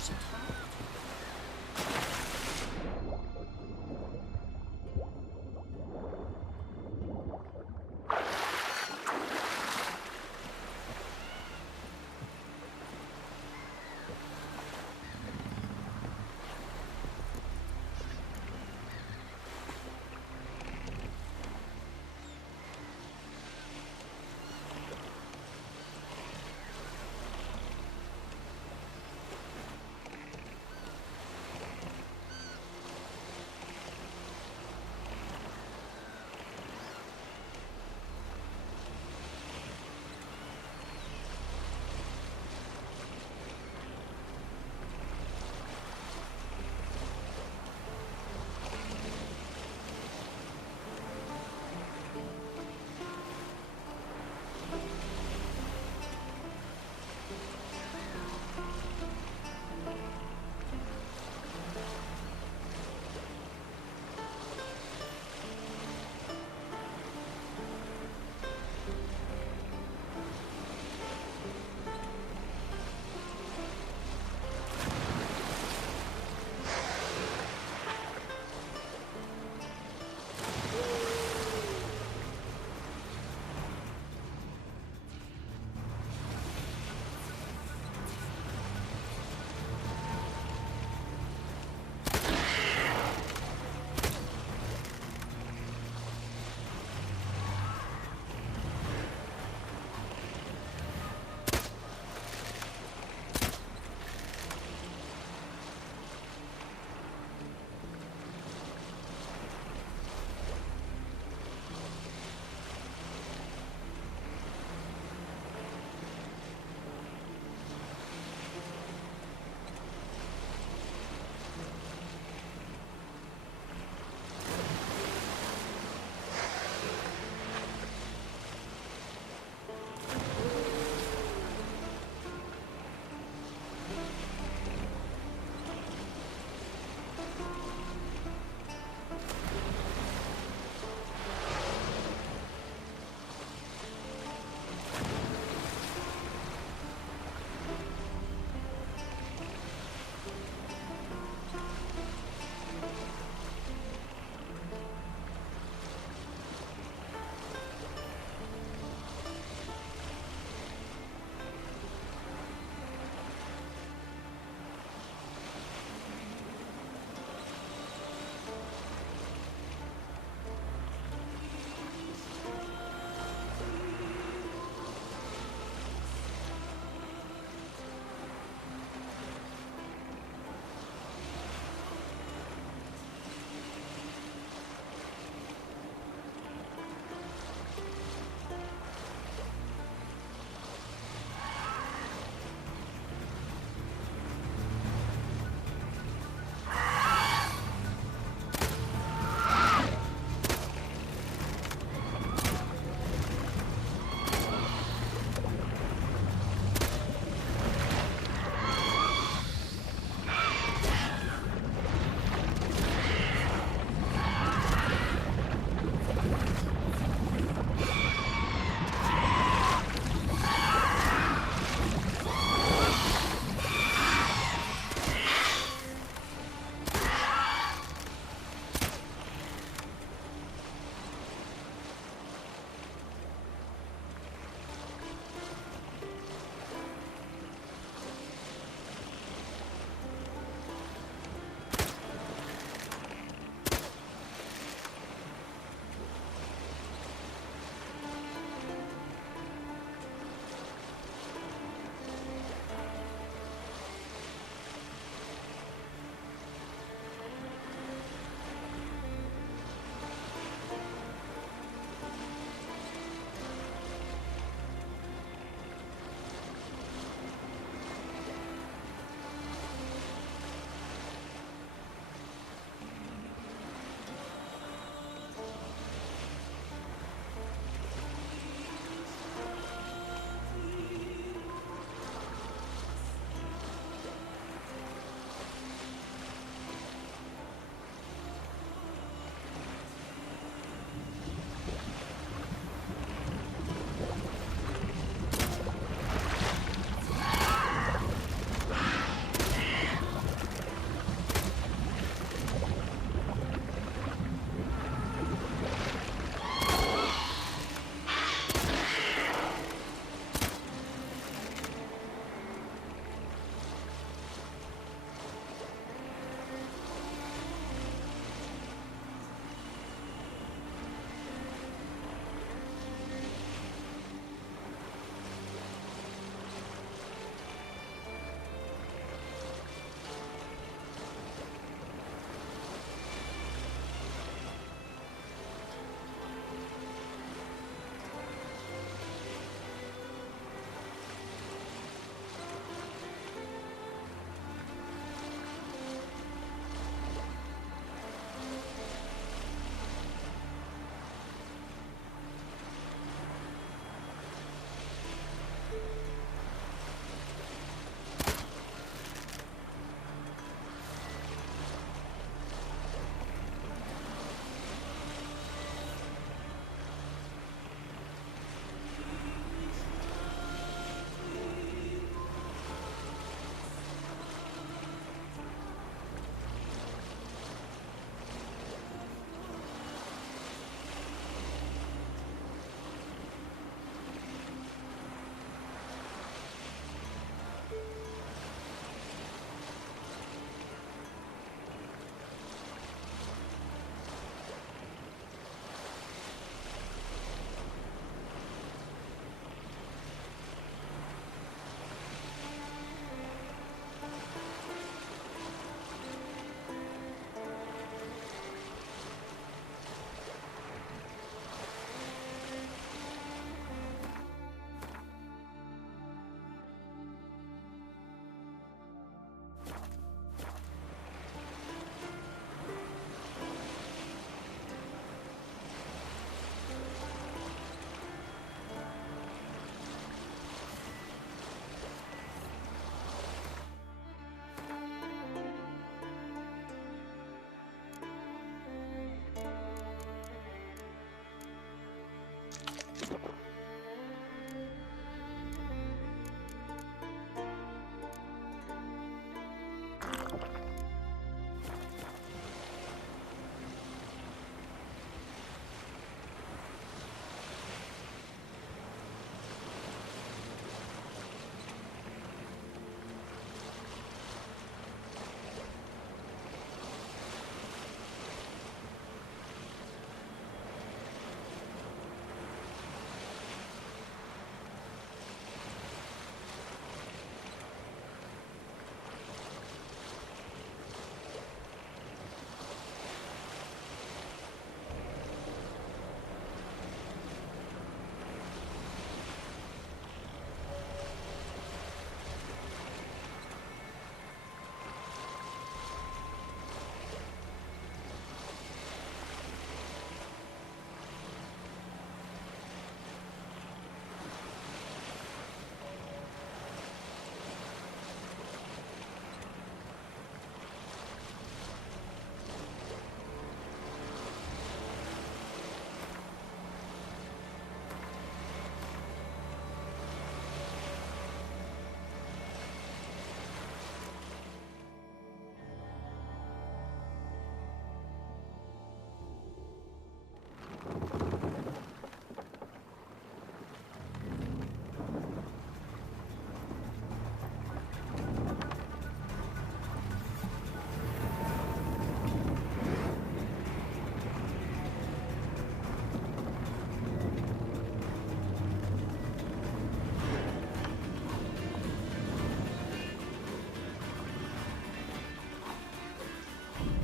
she talk?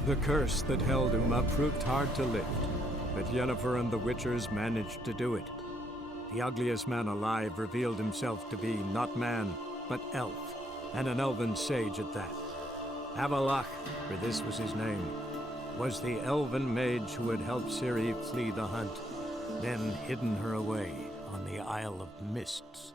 The curse that held Uma proved hard to lift, but Yennefer and the Witchers managed to do it. The ugliest man alive revealed himself to be not man, but elf, and an elven sage at that. Avalach, for this was his name, was the elven mage who had helped Ciri flee the hunt, then hidden her away on the Isle of Mists.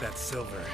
That silver.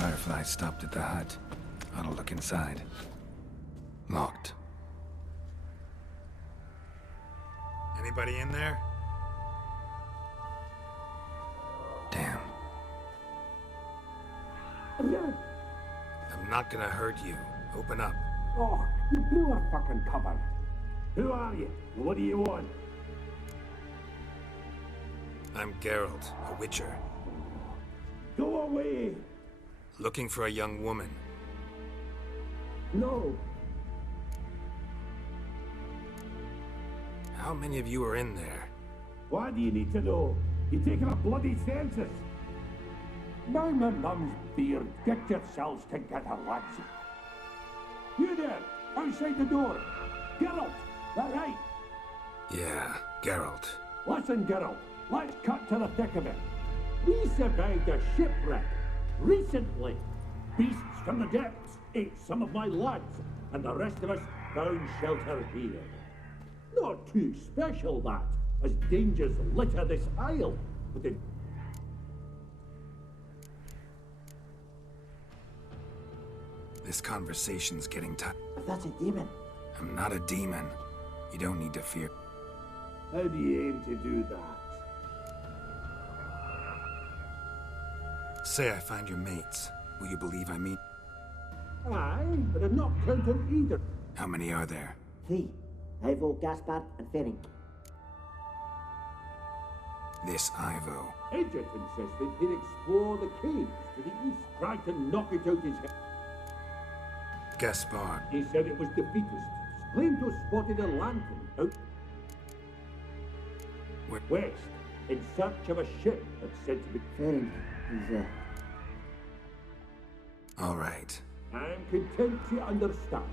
Firefly stopped at the hut. Ought to look inside. Locked. Anybody in there? Damn. I'm not gonna hurt you. Open up. Oh, you blew our fucking cover. Who are you? What do you want? I'm Geralt, a witcher. Go away! Looking for a young woman. No. How many of you are in there? Why do you need to know? You're taking a bloody census. Now my mum's beard, get yourselves together, lads. You there, outside the door. Geralt, that right? Yeah, Geralt. Listen, Geralt, let's cut to the thick of it. We survived a shipwreck recently. Beasts from the depths ate some of my lads, and the rest of us found shelter here. Not too special, that. as dangers litter this isle. But it... This conversation's getting tight. If that's a demon. I'm not a demon. You don't need to fear. How do you aim to do that? Say I find your mates. Will you believe I mean? Aye, but I'm not counting either. How many are there? 3. Ivo, Gaspard, and Ferenc. This Ivo. Edget insisted he'd explore the caves to the east, try to knock it out his head. Gaspard. He said it was defeatist. Claimed to have spotted a lantern out west in search of a ship that's said to be... Ferenc is, All right. I'm content to understand.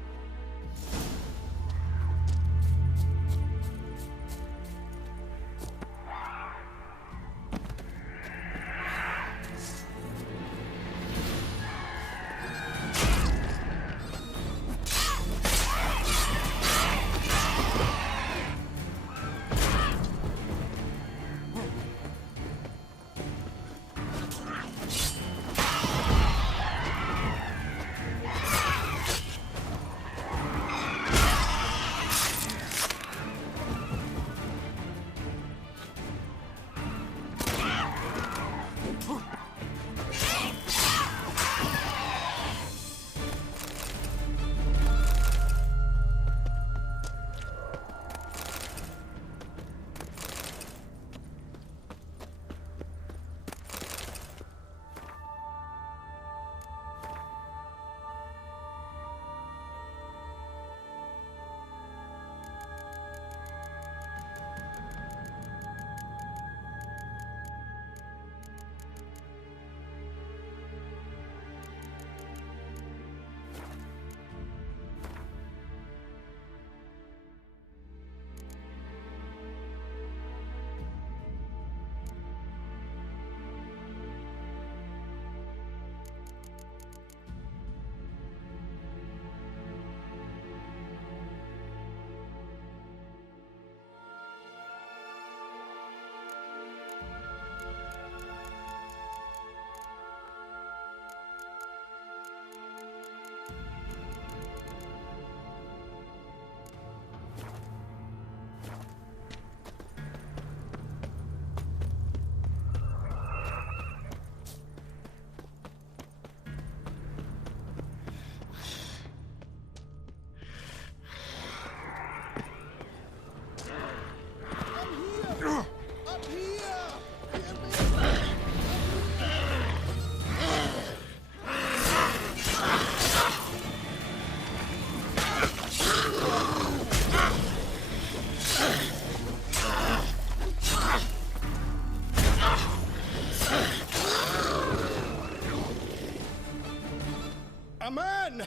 A man!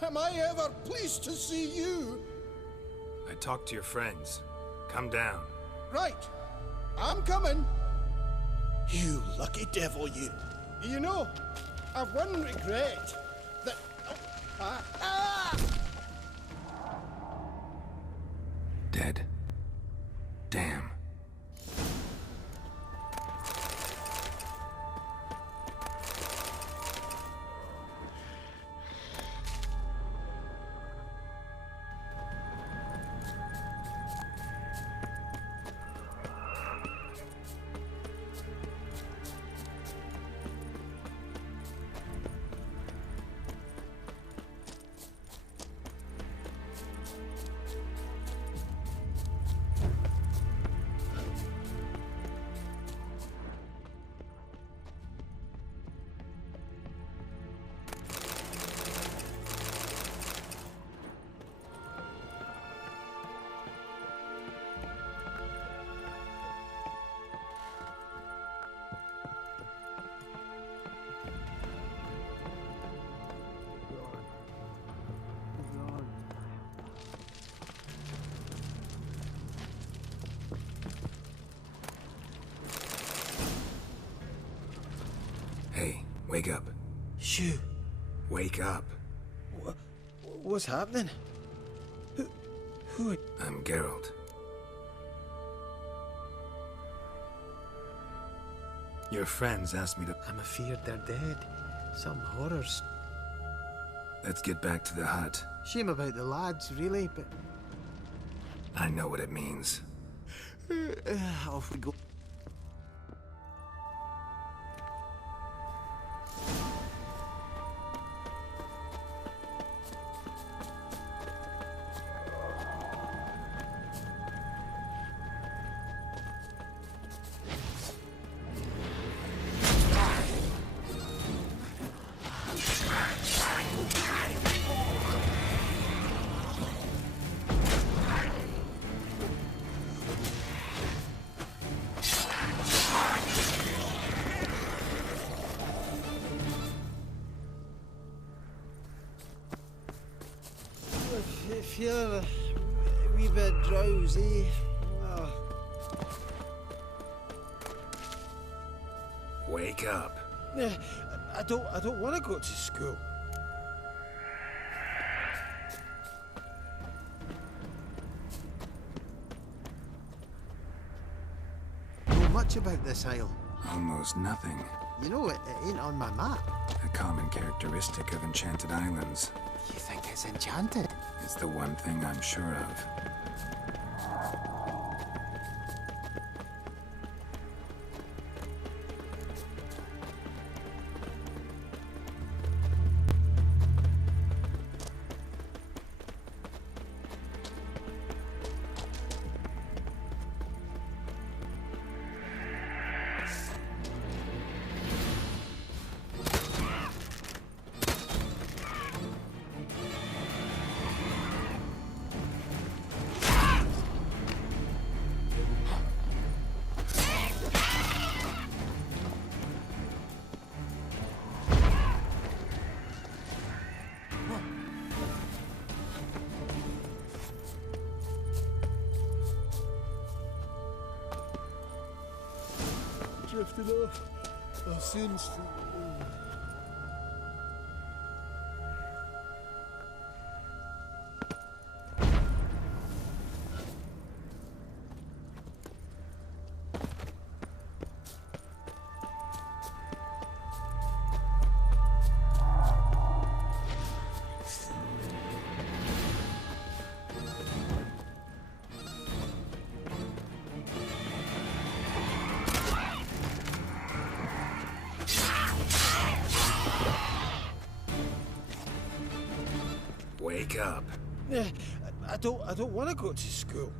Am I ever pleased to see you? I talked to your friends. Come down. Right. I'm coming. You lucky devil, you. You know, I've one regret. That... Dead. Damn. Hey, wake up. Shoo. Wake up. What's happening? Who... I'm Geralt. Your friends asked me to... I'm afeard they're dead. Some horrors. Let's get back to the hut. Shame about the lads, really, but... I know what it means. Off we go. Feeling a wee bit drowsy. Oh. Wake up. I don't want to go to school. Know much about this isle? Almost nothing. You know, it ain't on my map. A common characteristic of enchanted islands. You think it's enchanted? It's the one thing I'm sure of. Drifted off. I'll soon... Wake up. I don't want to go to school.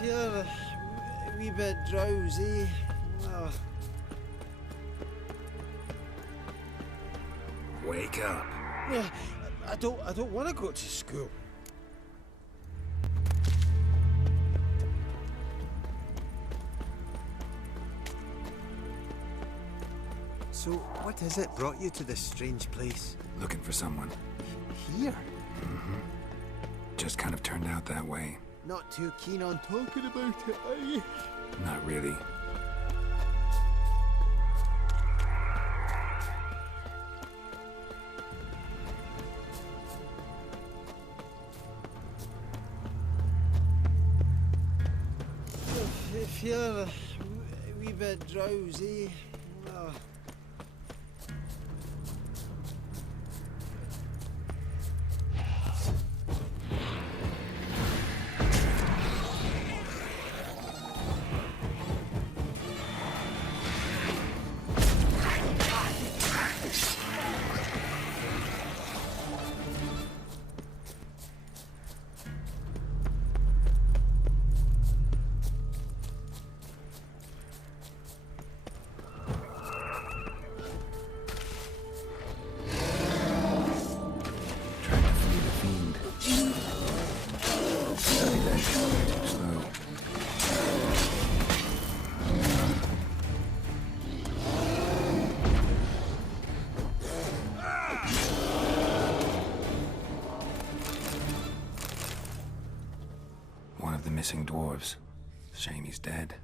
Feeling a wee bit drowsy. Oh. Wake up. I don't want to go to school. So, what is it brought you to this strange place? Looking for someone. Here? Just kind of turned out that way. Not too keen on talking about it, are you? Not really. Feeling a wee bit drowsy. Oh. missing dwarves. Shame he's dead.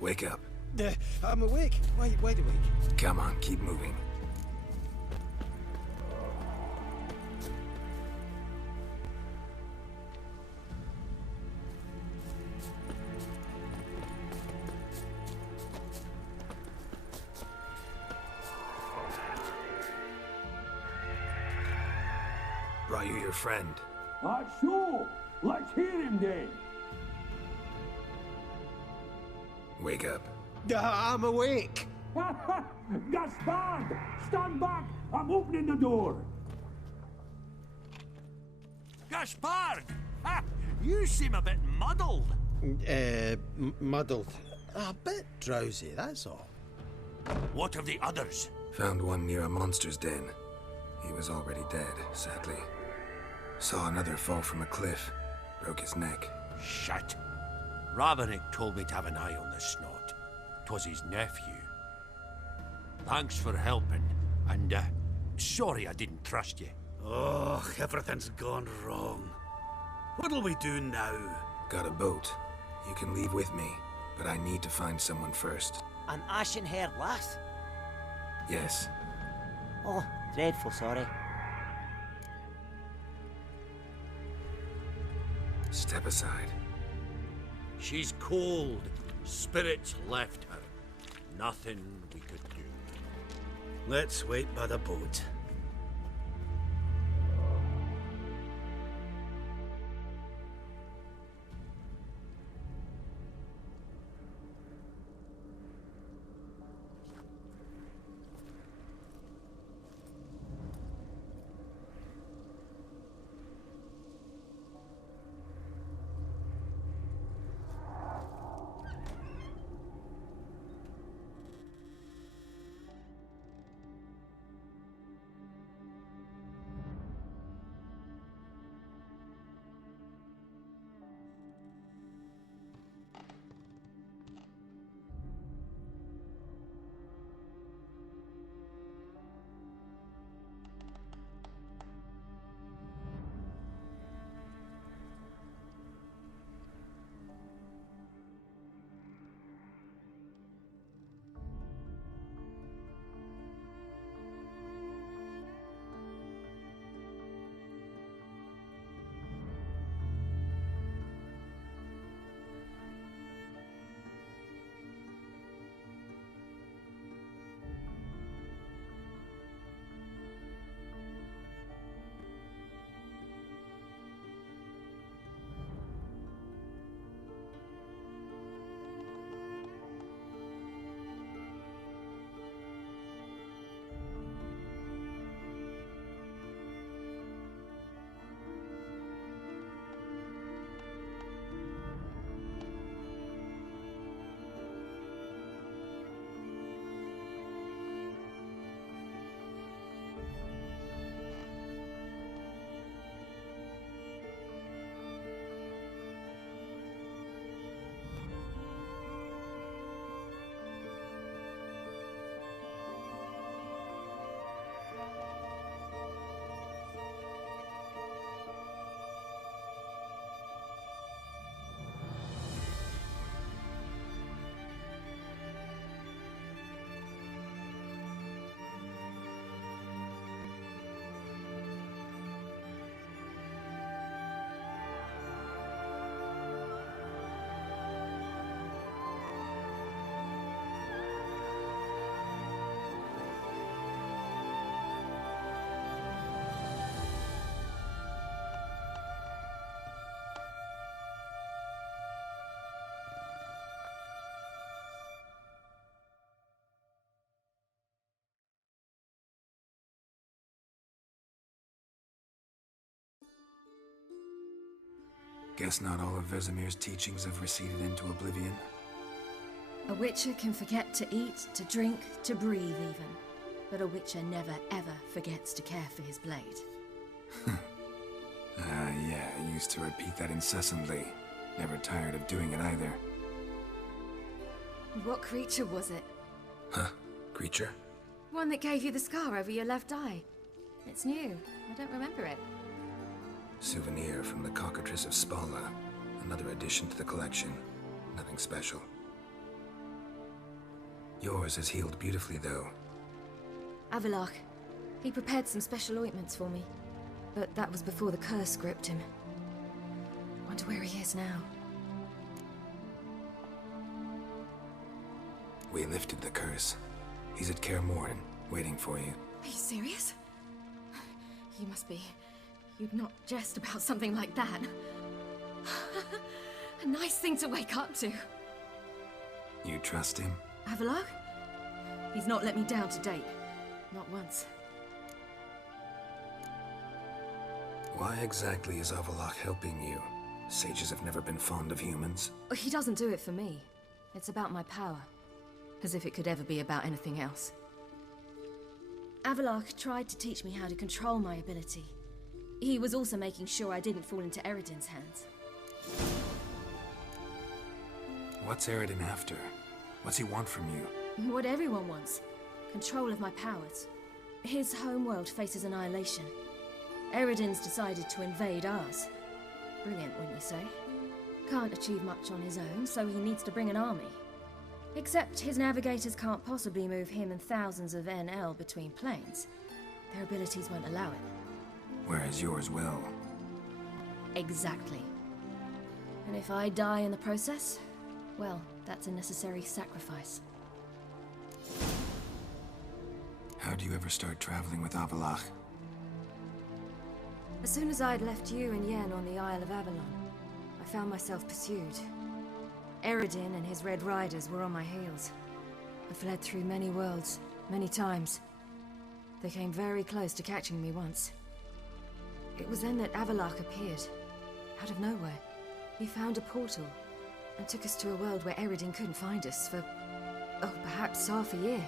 Wake up. I'm awake. Wide awake. Come on, keep moving. Brought you your friend. Sure. Let's hear him then. Wake up. I'm awake. Gaspard! Stand back! I'm opening the door! Gaspard! Ha! You seem a bit muddled. Muddled. A bit drowsy, that's all. What of the others? Found one near a monster's den. He was already dead, sadly. Saw another fall from a cliff. Broke his neck. Shit. Raverick told me to have an eye on the snot. 'Twas his nephew. Thanks for helping, and sorry I didn't trust you. Oh, everything's gone wrong. What'll we do now? Got a boat. You can leave with me, but I need to find someone first. An ashen-haired lass? Yes. Oh, dreadful sorry. Step aside. She's cold. Spirits left her. Nothing we could do. Let's wait by the boat. Guess not all of Vesemir's teachings have receded into oblivion. A witcher can forget to eat, to drink, to breathe even. But a witcher never ever forgets to care for his blade. Yeah, I used to repeat that incessantly. Never tired of doing it either. What creature was it? Huh? Creature? One that gave you the scar over your left eye. It's new. I don't remember it. Souvenir from the cockatrice of Spala. Another addition to the collection. Nothing special. Yours has healed beautifully, though. Avalok. He prepared some special ointments for me. But that was before the curse gripped him. Wonder where he is now. We lifted the curse. He's at Kaer Morhen, waiting for you. Are you serious? You must be. You'd not jest about something like that. A nice thing to wake up to. You trust him? Avalok? He's not let me down to date. Not once. Why exactly is Avalok helping you? Sages have never been fond of humans. He doesn't do it for me. It's about my power. As if it could ever be about anything else. Avalok tried to teach me how to control my ability. He was also making sure I didn't fall into Eredin's hands. What's Eredin after? What's he want from you? What everyone wants. Control of my powers. His homeworld faces annihilation. Eredin's decided to invade ours. Brilliant, wouldn't you say? Can't achieve much on his own, so he needs to bring an army. Except his navigators can't possibly move him and thousands of NL between planes. Their abilities won't allow it. Whereas yours will. Exactly. And if I die in the process, well, that's a necessary sacrifice. How do you ever start traveling with Avalok? As soon as I'd left you and Yen on the Isle of Avalon, I found myself pursued. Eredin and his Red Riders were on my heels. I fled through many worlds, many times. They came very close to catching me once. It was then that Avalok appeared, out of nowhere. He found a portal, and took us to a world where Eredin couldn't find us for, perhaps half a year.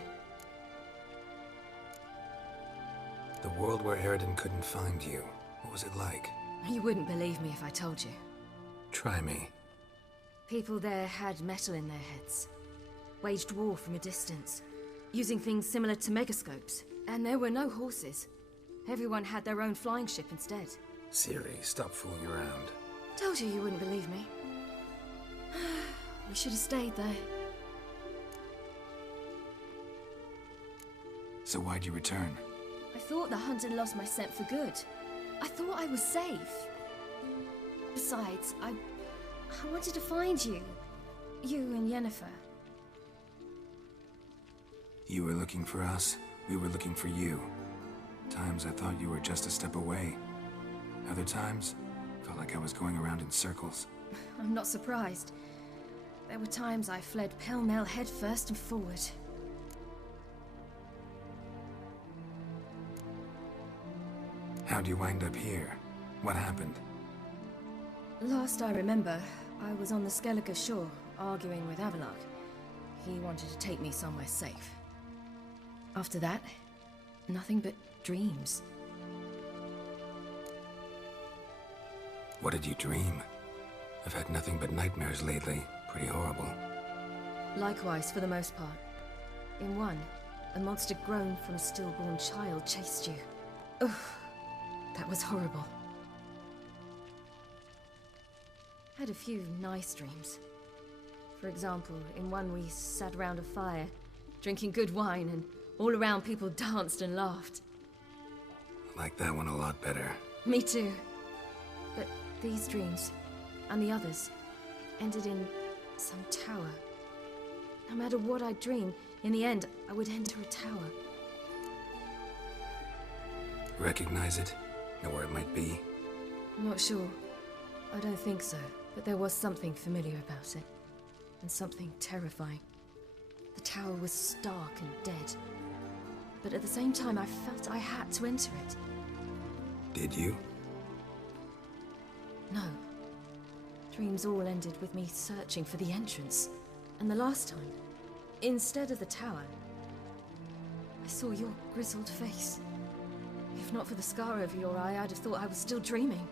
The world where Eredin couldn't find you. What was it like? You wouldn't believe me if I told you. Try me. People there had metal in their heads. Waged war from a distance, using things similar to megascopes. And there were no horses. Everyone had their own flying ship instead. Ciri, stop fooling around. Told you wouldn't believe me. We should have stayed there. So why'd you return? I thought the hunt had lost my scent for good. I thought I was safe. Besides, I wanted to find you. You and Yennefer. You were looking for us. We were looking for you. Times I thought you were just a step away. Other times, felt like I was going around in circles. I'm not surprised. There were times I fled pell-mell headfirst and forward. How'd you wind up here? What happened? Last I remember, I was on the Skellige shore, arguing with Avalok. He wanted to take me somewhere safe. After that, nothing but dreams. What did you dream? I've had nothing but nightmares lately. Pretty horrible. Likewise, for the most part. In one, a monster grown from a stillborn child chased you. Ugh, that was horrible. Had a few nice dreams. For example, in one we sat around a fire, drinking good wine, and all around people danced and laughed. I like that one a lot better. Me too. But these dreams, and the others, ended in some tower. No matter what I dreamed, in the end, I would enter a tower. Recognize it? Know where it might be? I'm not sure. I don't think so, but there was something familiar about it. And something terrifying. The tower was stark and dead. But at the same time, I felt I had to enter it. Did you? No. Dreams all ended with me searching for the entrance. And the last time, instead of the tower, I saw your grizzled face. If not for the scar over your eye, I'd have thought I was still dreaming.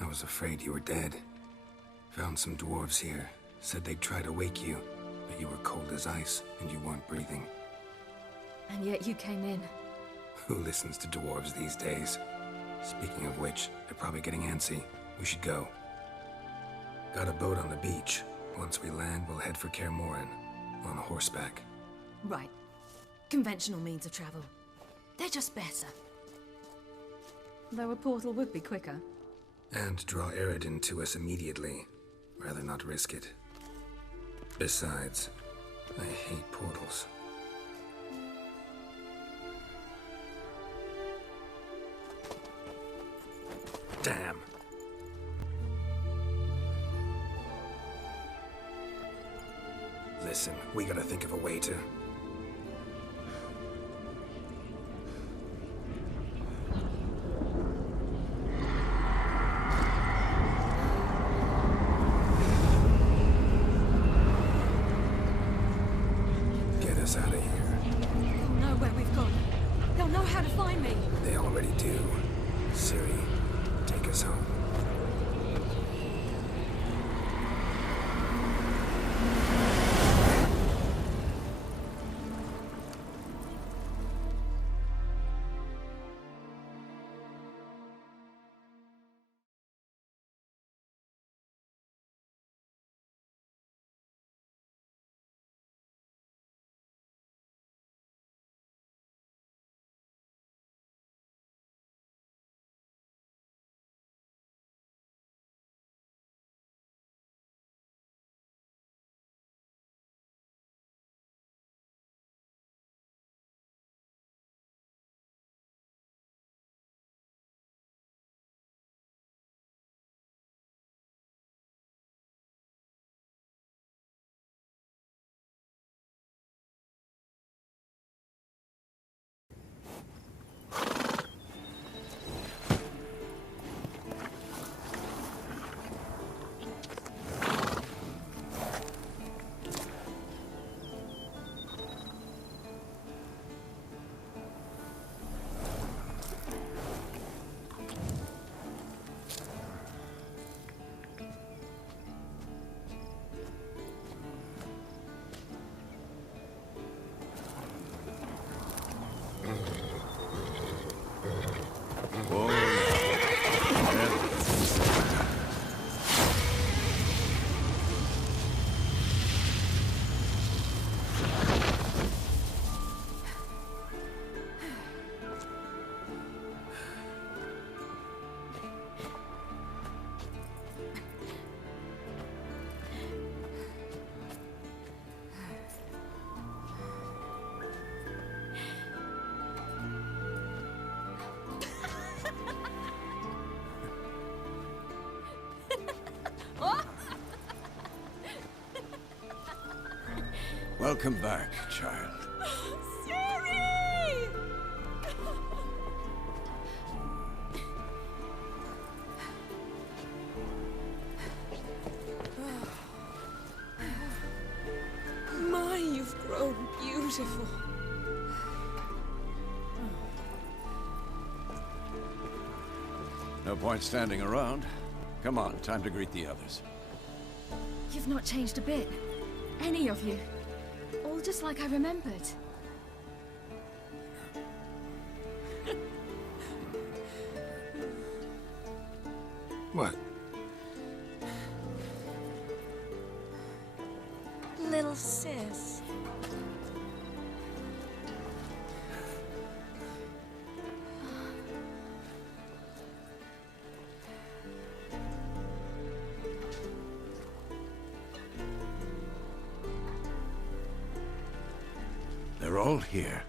I was afraid you were dead. Found some dwarves here. Said they'd try to wake you, but you were cold as ice and you weren't breathing. And yet you came in. Who listens to dwarves these days? Speaking of which, they're probably getting antsy. We should go. Got a boat on the beach. Once we land, we'll head for Kaer Morhen. On horseback. Right. Conventional means of travel. They're just better. Though a portal would be quicker. And draw Eredin to us immediately. Rather not risk it. Besides, I hate portals. Damn. Listen, we gotta think of a way to... get us out of here. They'll know where we've gone. They'll know how to find me. They already do. Ciri, take us home. Welcome back, child. Ciri! My, you've grown beautiful. No point standing around. Come on, time to greet the others. You've not changed a bit. Any of you. All just like I remembered. What? Little sis. They're all here.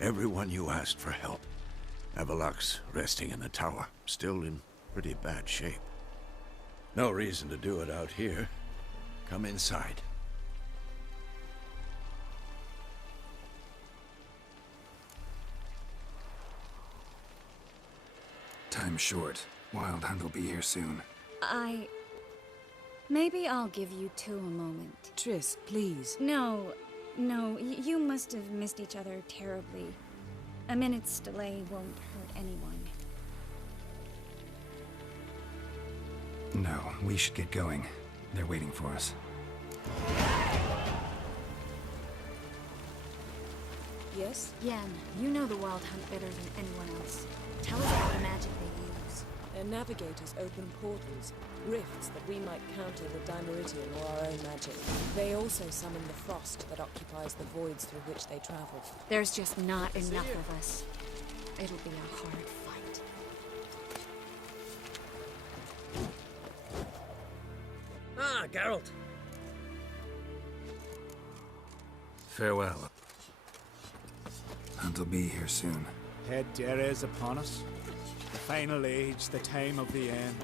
Everyone you asked for help. Avalok's resting in the tower, still in pretty bad shape. No reason to do it out here. Come inside. Time's short. Wild Hunt will be here soon. Maybe I'll give you two a moment. Triss, please. No, you must have missed each other terribly. A minute's delay won't hurt anyone. No, we should get going. They're waiting for us. Yes? Yen, you know the Wild Hunt better than anyone else. Tell us about the magic they use. Their navigators open portals, rifts that we might counter with Dimeridian or our own magic. They also summon the frost that occupies the voids through which they travel. There's just not enough of us. It'll be a hard fight. Ah, Geralt. Farewell. Hunt will be here soon. Head Dere is upon us. The final age, the time of the end.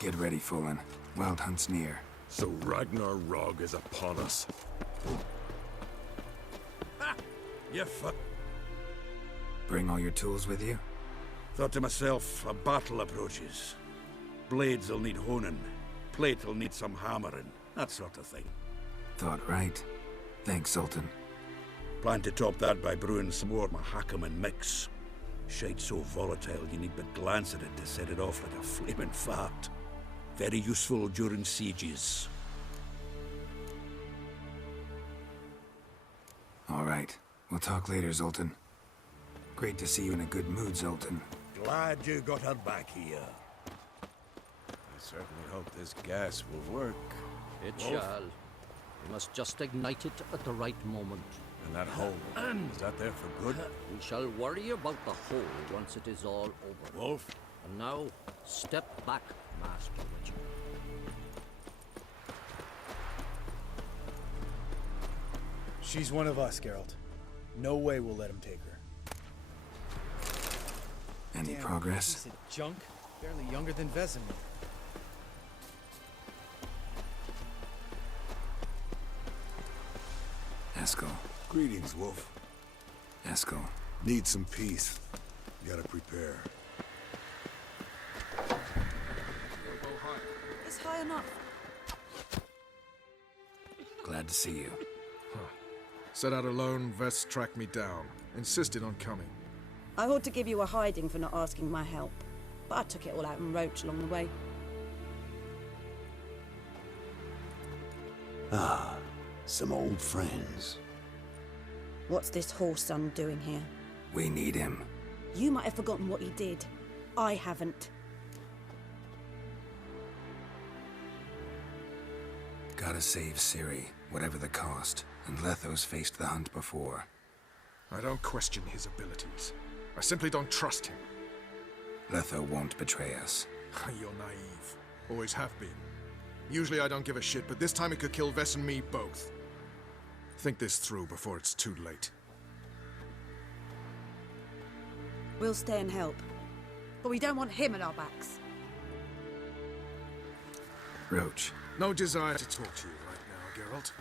Get ready, Fullen. Wild Hunt's near. So Ragnarok is upon us. Ha! You fuck. Bring all your tools with you? Thought to myself, a battle approaches. Blades will need honing. Plate will need some hammering. That sort of thing. Thought right. Thanks, Sultan. Plan to top that by brewing some more Mahakaman mix. Shite so volatile you need but glance at it to set it off like a flaming fart. Very useful during sieges. All right. We'll talk later, Zoltan. Great to see you in a good mood, Zoltan. Glad you got her back here. I certainly hope this gas will work. It shall. We must just ignite it at the right moment. And that hole, is that there for good? We shall worry about the hole once it is all over. Wolf? And now, step back, Master Witcher. She's one of us, Geralt. No way we'll let him take her. Any progress? Piece of junk, barely younger than Vesemir. Eskel. Greetings, Wolf. Eskel. Need some peace. Gotta prepare. It's high enough. Glad to see you. Set out alone, Vest tracked me down. Insisted on coming. I ought to give you a hiding for not asking my help, but I took it all out in Roach along the way. Ah, some old friends. What's this whoreson doing here? We need him. You might have forgotten what he did. I haven't. Gotta save Ciri, whatever the cost. And Letho's faced the hunt before. I don't question his abilities. I simply don't trust him. Letho won't betray us. You're naive. Always have been. Usually I don't give a shit, but this time it could kill Vess and me both. Think this through before it's too late. We'll stay and help. But we don't want him at our backs. Roach. No desire to talk to you right now, Geralt.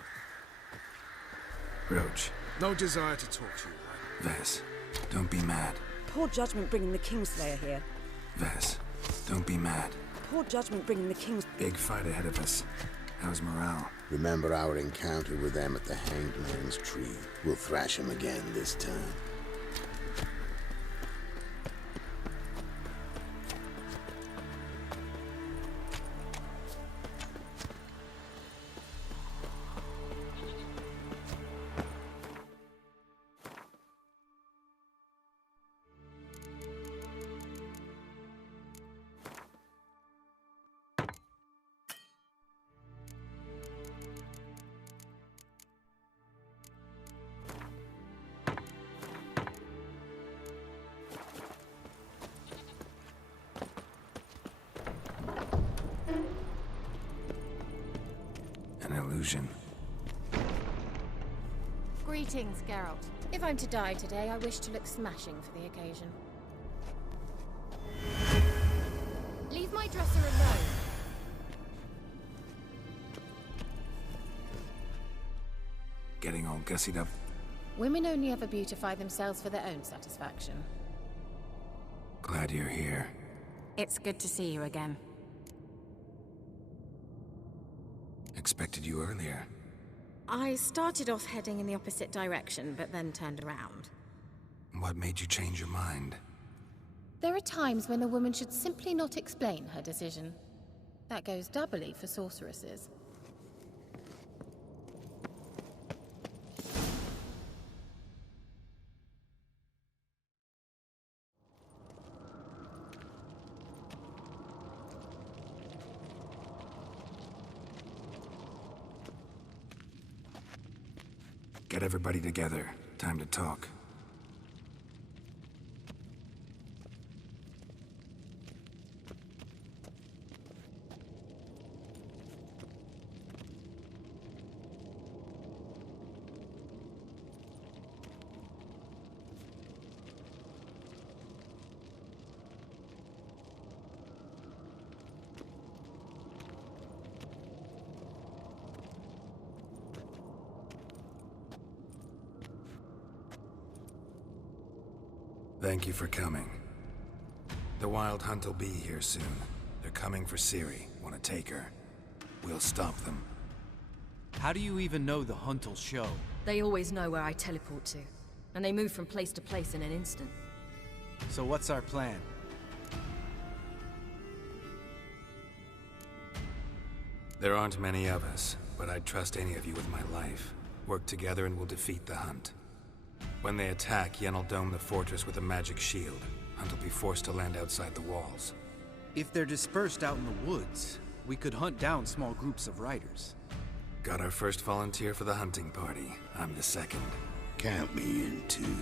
Roach. No desire to talk to you right Vess, don't be mad. Poor judgment bringing the Kingslayer here. Vess, don't be mad. Poor judgment bringing the King's... Big fight ahead of us. How's morale? Remember our encounter with them at the Hanged Man's Tree. We'll thrash him again this time. Illusion. Greetings, Geralt. If I'm to die today, I wish to look smashing for the occasion. Leave my dresser alone. Getting all gussied up. Women only ever beautify themselves for their own satisfaction. Glad you're here. It's good to see you again. Expected you earlier. I started off heading in the opposite direction, but then turned around. What made you change your mind? There are times when a woman should simply not explain her decision. That goes doubly for sorceresses. Get everybody together. Time to talk. Thank you for coming. The Wild Hunt will be here soon. They're coming for Ciri. Want to take her? We'll stop them. How do you even know the Hunt'll show? They always know where I teleport to, and they move from place to place in an instant. So what's our plan? There aren't many of us, but I'd trust any of you with my life. Work together and we'll defeat the Hunt. When they attack, Yen'll dome the fortress with a magic shield. Hunt will be forced to land outside the walls. If they're dispersed out in the woods, we could hunt down small groups of riders. Got our first volunteer for the hunting party. I'm the second. Count me in too.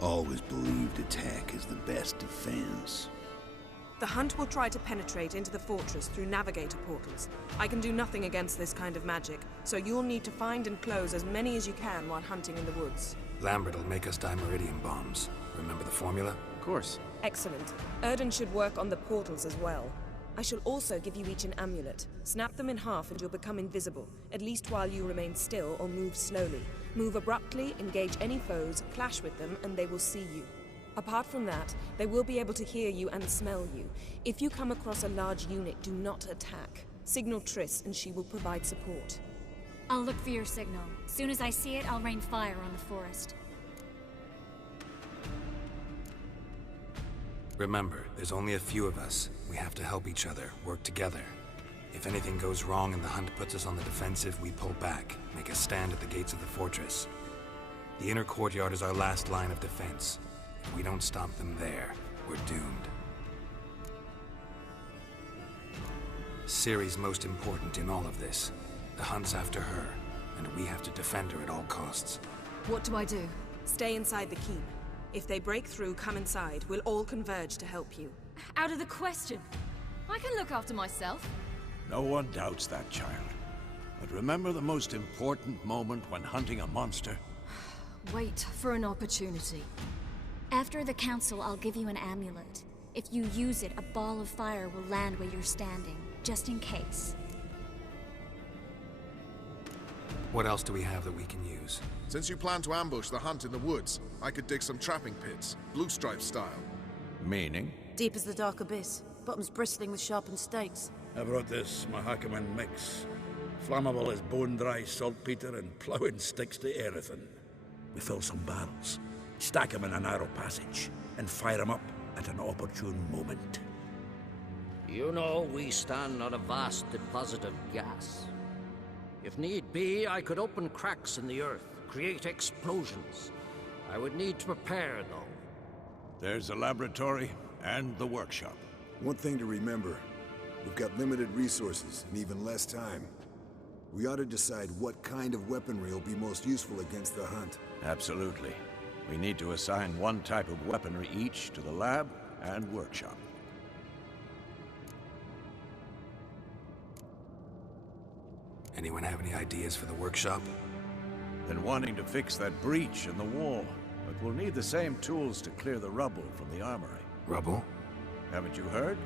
Always believed attack is the best defense. The Hunt will try to penetrate into the fortress through navigator portals. I can do nothing against this kind of magic, so you'll need to find and close as many as you can while hunting in the woods. Lambert will make us dimeridium bombs. Remember the formula? Of course. Excellent. Erden should work on the portals as well. I shall also give you each an amulet. Snap them in half and you'll become invisible, at least while you remain still or move slowly. Move abruptly, engage any foes, clash with them, and they will see you. Apart from that, they will be able to hear you and smell you. If you come across a large unit, do not attack. Signal Triss and she will provide support. I'll look for your signal. Soon as I see it, I'll rain fire on the forest. Remember, there's only a few of us. We have to help each other, work together. If anything goes wrong and the Hunt puts us on the defensive, we pull back, make a stand at the gates of the fortress. The inner courtyard is our last line of defense. If we don't stop them there, we're doomed. Ciri's most important in all of this. The Hunt's after her, and we have to defend her at all costs. What do I do? Stay inside the keep. If they break through, come inside. We'll all converge to help you. Out of the question. I can look after myself. No one doubts that, child. But remember the most important moment when hunting a monster? Wait for an opportunity. After the council, I'll give you an amulet. If you use it, a ball of fire will land where you're standing, just in case. What else do we have that we can use? Since you plan to ambush the Hunt in the woods, I could dig some trapping pits, blue stripe style. Meaning? Deep as the dark abyss, bottoms bristling with sharpened stakes. I brought this Mahakaman mix. Flammable as bone-dry saltpeter and ploughing sticks to anything. We fill some barrels, stack them in a narrow passage, and fire them up at an opportune moment. You know, we stand on a vast deposit of gas. If need be, I could open cracks in the earth, create explosions. I would need to prepare, though. There's the laboratory and the workshop. One thing to remember, we've got limited resources and even less time. We ought to decide what kind of weaponry will be most useful against the Hunt. Absolutely. We need to assign one type of weaponry each to the lab and workshop. Anyone have any ideas for the workshop? Been wanting to fix that breach in the wall, but we'll need the same tools to clear the rubble from the armory. Rubble? Haven't you heard?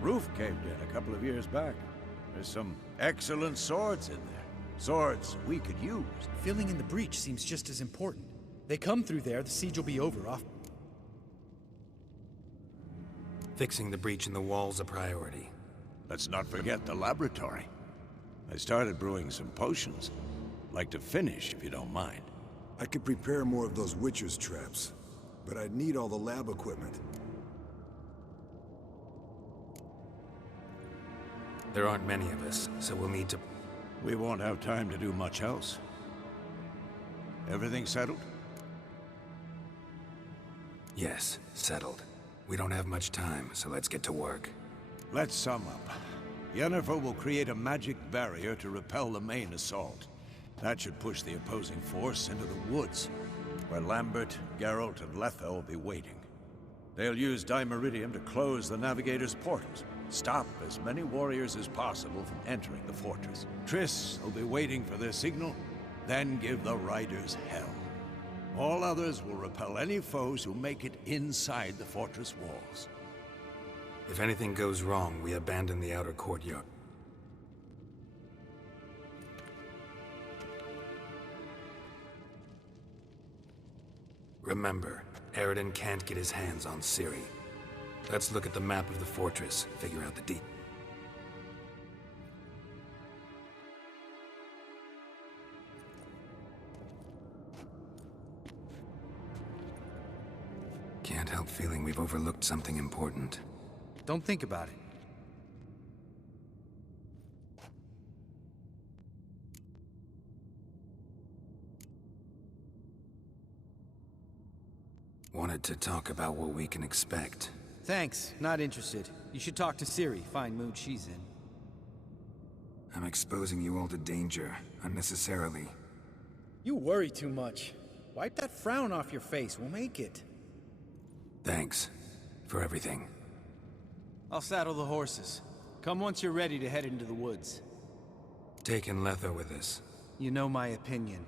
Roof caved in a couple of years back. There's some excellent swords in there. Swords we could use. Filling in the breach seems just as important. They come through there, the siege will be over off. Fixing the breach in the wall's a priority. Let's not forget the laboratory. I started brewing some potions. Like to finish, if you don't mind. I could prepare more of those Witcher's traps, but I'd need all the lab equipment. There aren't many of us, so we'll need to... We won't have time to do much else. Everything settled? Yes, settled. We don't have much time, so let's get to work. Let's sum up. Yennefer will create a magic barrier to repel the main assault. That should push the opposing force into the woods, where Lambert, Geralt, and Letha will be waiting. They'll use Dimeridium to close the Navigator's portals, stop as many warriors as possible from entering the fortress. Triss will be waiting for their signal, then give the riders hell. All others will repel any foes who make it inside the fortress walls. If anything goes wrong, we abandon the outer courtyard. Remember, Eredin can't get his hands on Ciri. Let's look at the map of the fortress, figure out the deep. Can't help feeling we've overlooked something important. Don't think about it. Wanted to talk about what we can expect. Thanks, not interested. You should talk to Ciri, fine mood she's in. I'm exposing you all to danger, unnecessarily. You worry too much. Wipe that frown off your face, we'll make it. Thanks. For everything. I'll saddle the horses. Come once you're ready to head into the woods. Taking Letha with us. You know my opinion.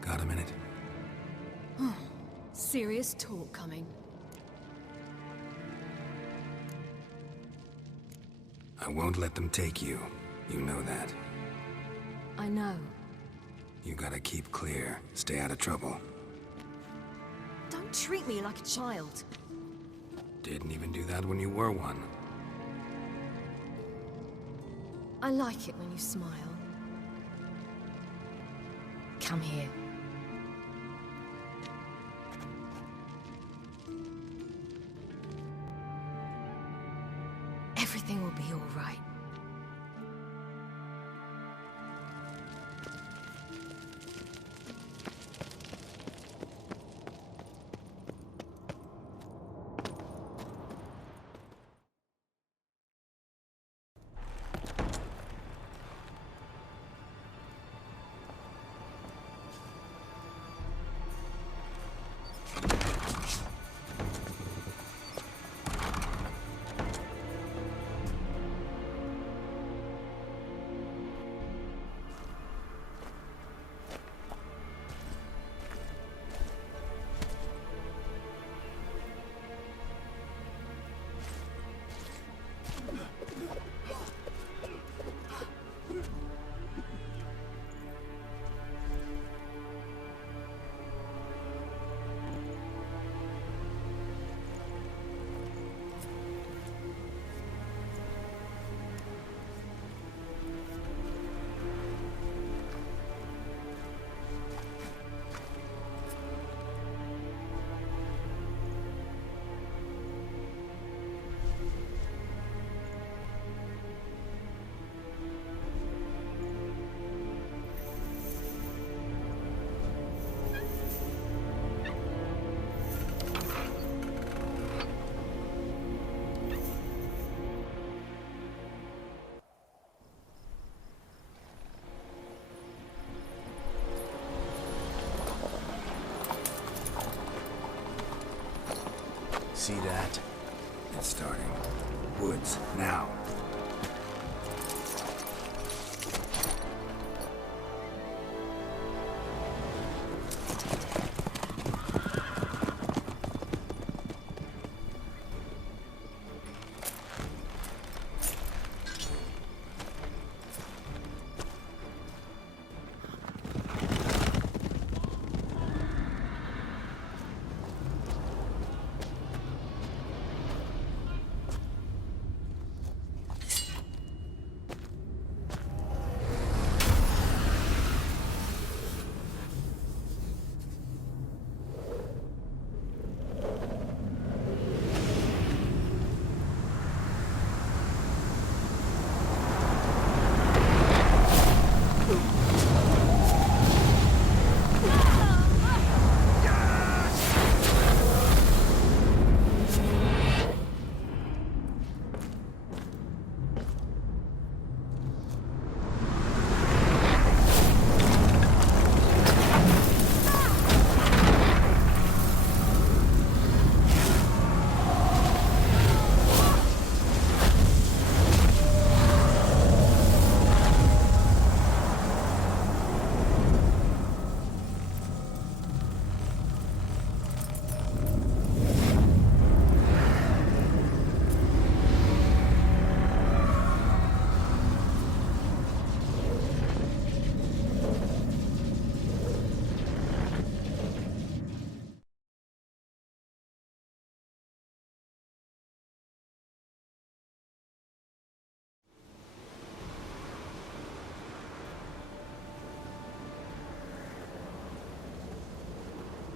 Got a minute? Serious talk coming. I won't let them take you. You know that. I know. You gotta keep clear. Stay out of trouble. Don't treat me like a child. Didn't even do that when you were one. I like it when you smile. Come here. Everything will be all right. See that? It's starting. Woods, now.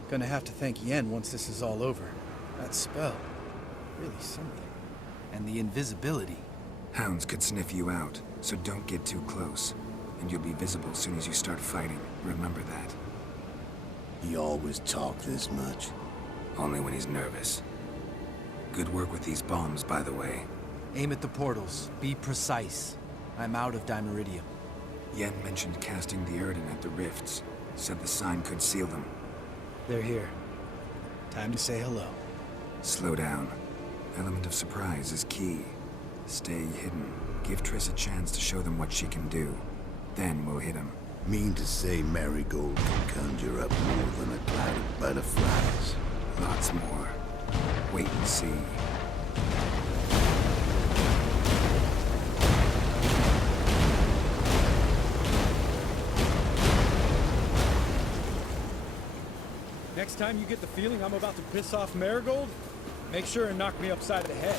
Gonna have to thank Yen once this is all over. That spell, really something. And the invisibility. Hounds could sniff you out, so don't get too close. And you'll be visible as soon as you start fighting. Remember that. He always talk this much? Only when he's nervous. Good work with these bombs, by the way. Aim at the portals. Be precise. I'm out of Dimeridium. Yen mentioned casting the Erden at the rifts. Said the sign could seal them. They're here. Time to say hello. Slow down. Element of surprise is key. Stay hidden. Give Triss a chance to show them what she can do. Then we'll hit him. Mean to say Marigold can conjure up more than a cloud of butterflies? Lots more. Wait and see. Next time you get the feeling I'm about to piss off Marigold, make sure and knock me upside the head.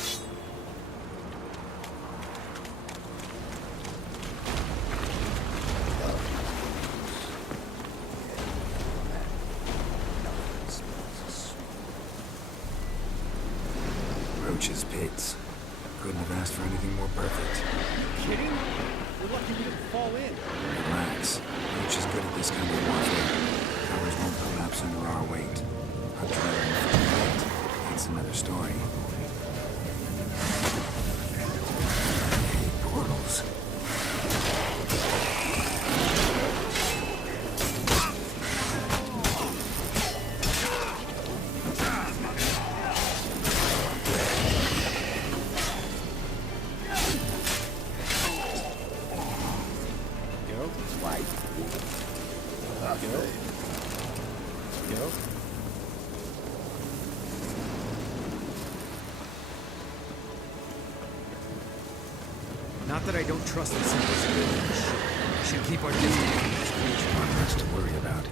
Roach's pits. Couldn't have asked for anything more perfect. Kidding? We're lucky we didn't fall in. Relax. Roach is good at this kind of warfare. Towers won't collapse under our weight. Hunter and fight. That's another story. Hey, portals. Not that I don't trust the invisibility. We should keep our distance from this creature. Not much to worry about.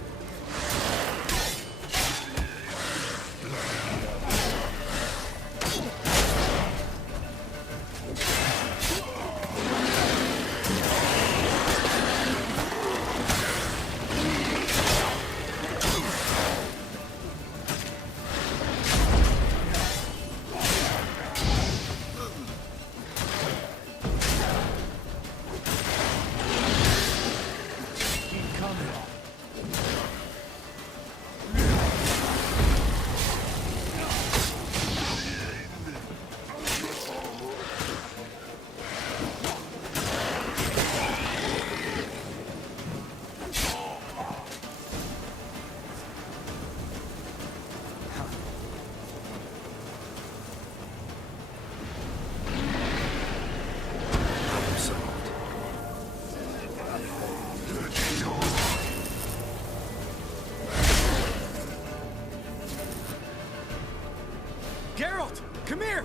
Geralt, come here!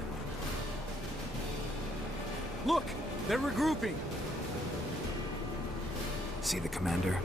Look, they're regrouping. See the commander?